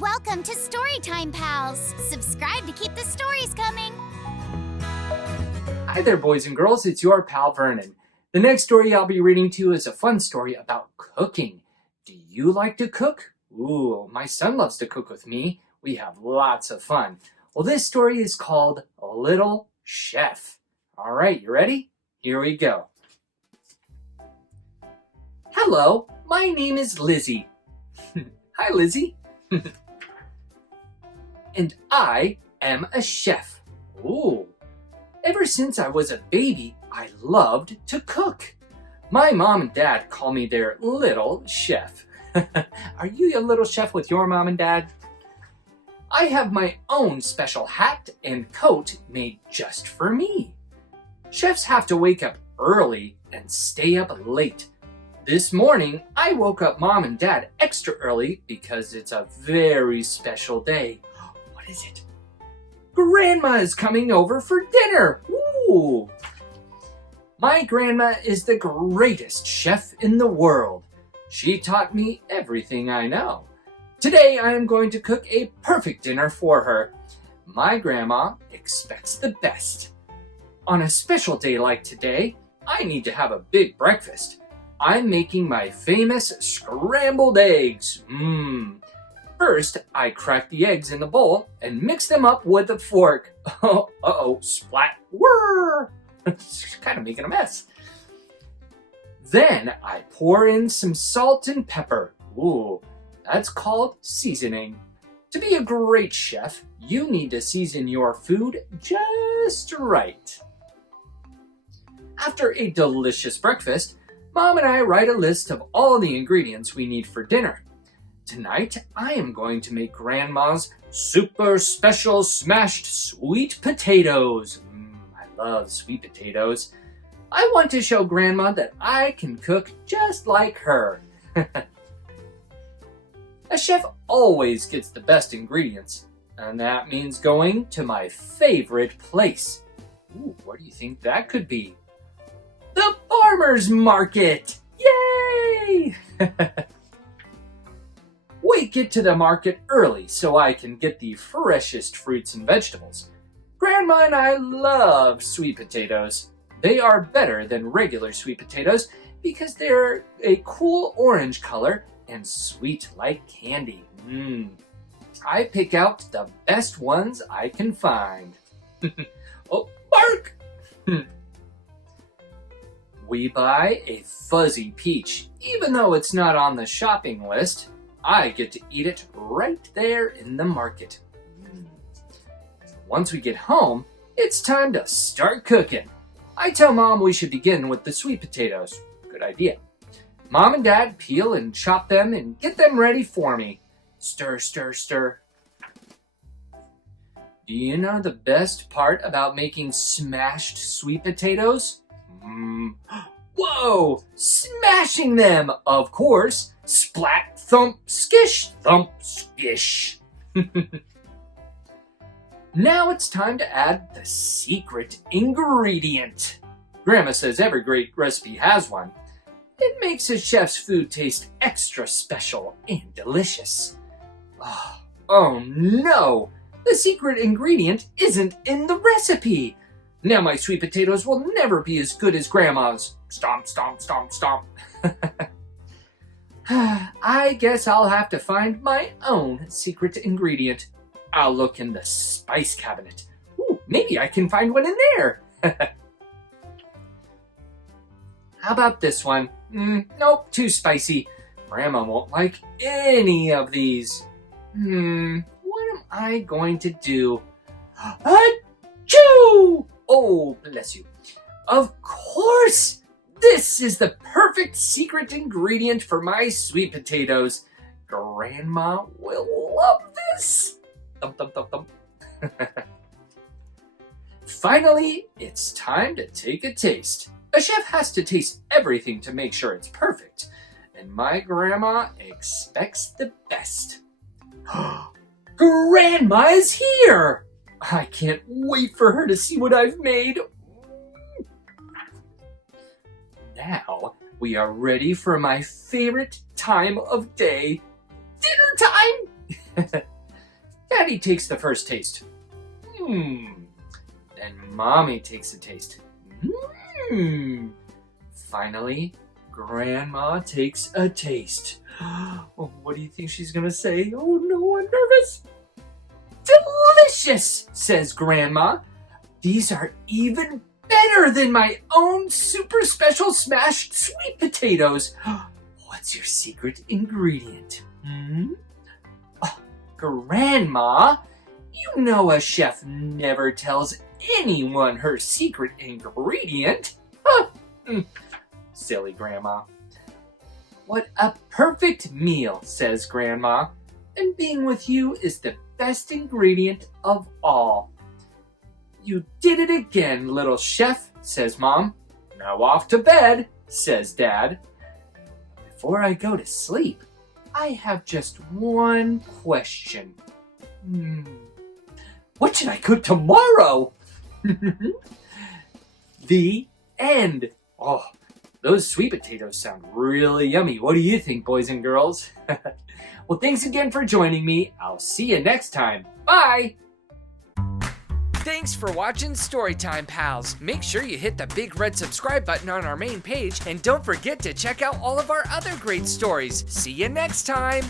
Welcome to Storytime Pals. Subscribe to keep the stories coming. Hi there, boys and girls. It's your pal Vernon. The next story I'll be reading to you is a fun story about cooking. Do you like to cook? Ooh, my son loves to cook with me. We have lots of fun. Well, this story is called Little Chef. All right, you ready? Here we go. Hello, my name is Lizzie. Hi, Lizzie. And I am a chef. Ooh. Ever since I was a baby, I loved to cook. My mom and dad call me their little chef. Are you a little chef with your mom and dad? I have my own special hat and coat made just for me. Chefs have to wake up early and stay up late. This morning, I woke up mom and dad extra early because it's a very special day. What is it? Grandma is coming over for dinner. Ooh! My grandma is the greatest chef in the world. She taught me everything I know. Today I am going to cook a perfect dinner for her. My grandma expects the best. On a special day like today, I need to have a big breakfast. I'm making my famous scrambled eggs. First, I crack the eggs in the bowl and mix them up with a fork. Uh-oh, splat. Whirr! It's kind of making a mess. Then I pour in some salt and pepper. Ooh, that's called seasoning. To be a great chef, you need to season your food just right. After a delicious breakfast, Mom and I write a list of all the ingredients we need for dinner. Tonight, I am going to make Grandma's super special smashed sweet potatoes. I love sweet potatoes. I want to show Grandma that I can cook just like her. A chef always gets the best ingredients, and that means going to my favorite place. Ooh, what do you think that could be? The farmer's market! Yay! We get to the market early so I can get the freshest fruits and vegetables. Grandma and I love sweet potatoes. They are better than regular sweet potatoes because they're a cool orange color and sweet like candy. I pick out the best ones I can find. Oh, bark! We buy a fuzzy peach. Even though it's not on the shopping list, I get to eat it right there in the market. Once we get home, it's time to start cooking. I tell Mom we should begin with the sweet potatoes. Good idea. Mom and Dad peel and chop them and get them ready for me. Stir, stir, stir. Do you know the best part about making smashed sweet potatoes? Whoa! Smashing them, of course. Splat, thump, skish, Now it's time to add the secret ingredient. Grandma says every great recipe has one. It makes a chef's food taste extra special and delicious. Oh no! The secret ingredient isn't in the recipe. Now my sweet potatoes will never be as good as Grandma's. Stomp, stomp, stomp, stomp. I guess I'll have to find my own secret ingredient. I'll look in the spice cabinet. Ooh, maybe I can find one in there. How about this one? Nope, too spicy. Grandma won't like any of these. What am I going to do? Achoo! Oh, bless you. Of course! This is the perfect secret ingredient for my sweet potatoes. Grandma will love this. Thump, thump, thump, thump. Finally, it's time to take a taste. A chef has to taste everything to make sure it's perfect. And my grandma expects the best. Grandma is here! I can't wait for her to see what I've made. Now we are ready for my favorite time of day. Dinner time! Daddy takes the first taste. Then Mommy takes a taste. Finally, Grandma takes a taste. Oh, what do you think she's gonna say? Oh no, I'm nervous. Delicious, says Grandma. These are even better than my own super special smashed sweet potatoes. What's your secret ingredient? Oh, Grandma, you know a chef never tells anyone her secret ingredient. Silly Grandma. What a perfect meal, says Grandma. And being with you is the best ingredient of all. You did it again, little chef, says Mom. Now off to bed, says Dad. Before I go to sleep, I have just one question. What should I cook tomorrow? The end. Oh, those sweet potatoes sound really yummy. What do you think, boys and girls? Well, thanks again for joining me. I'll see you next time. Bye! Thanks for watching Storytime Pals. Make sure you hit the big red subscribe button on our main page, and don't forget to check out all of our other great stories. See you next time!